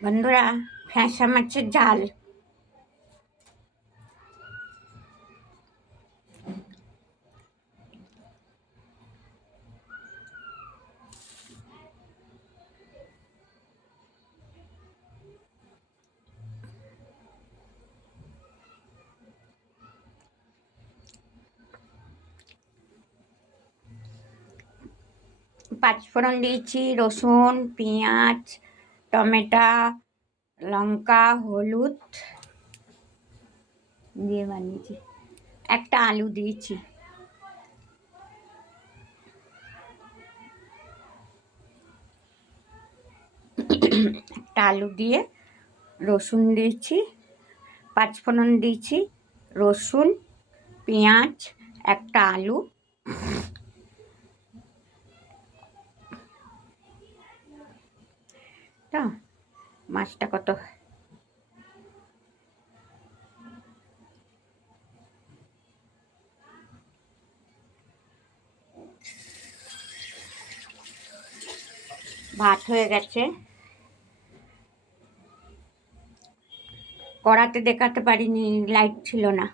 বন্ধুরা, ফ্যাঁসা মাছের ঝাল। পাঁচফোড়ন দিয়েছি, রসুন, পেঁয়াজ, টমেটো, লঙ্কা, হলুদ দিয়ে বানিয়েছি। একটা আলু দিয়েছি। একটা আলু দিয়ে রসুন দিয়েছি, পাঁচফোড়ন দিয়েছি, রসুন, পেঁয়াজ, একটা আলু। তো মাছটা কত ভাত হয়ে গেছে। কড়াতে দেখাতে পারিনি, লাইট ছিল না।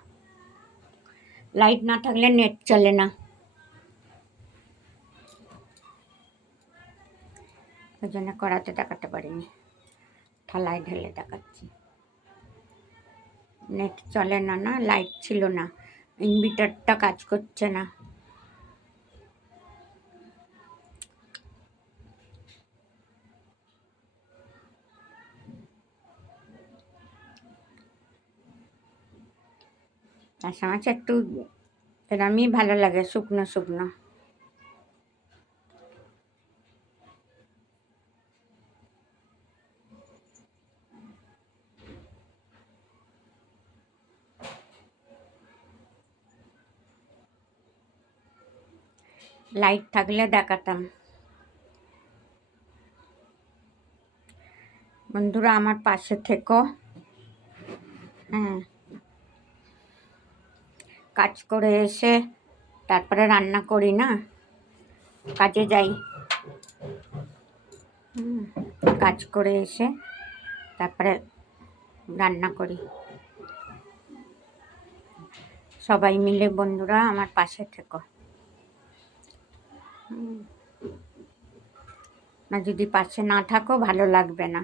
লাইট না থাকলে নেট চলে না, ওই জন্য কড়াতে দেখাতে পারিনি। থালায় ঢেলে দেখাচ্ছি। নেট চলে না, না লাইট ছিল না, ইনভার্টারটা কাজ করছে না। ফ্যাঁসা মাছ একটু এরমই ভালো লাগে, শুকনো শুকনো। লাইট থাকলে দেখাতাম। বন্ধুরা, আমার পাশে থেকো। হ্যাঁ, কাজ করে এসে তারপরে রান্না করি না, কাজে যাই। কাজ করে এসে তারপরে রান্না করি। সবাই মিলে বন্ধুরা আমার পাশে থেকো। না, যদি পাশে না থাকো ভালো লাগবে না।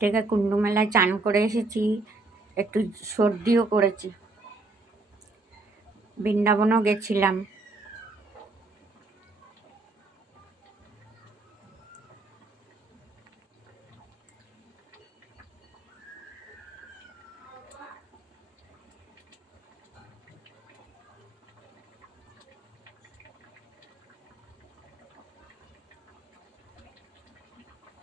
থেকে কুণ্ডু মেলায় চান করে এসেছি, একটু সর্দিও করেছি। বৃন্দাবনও গেছিলাম।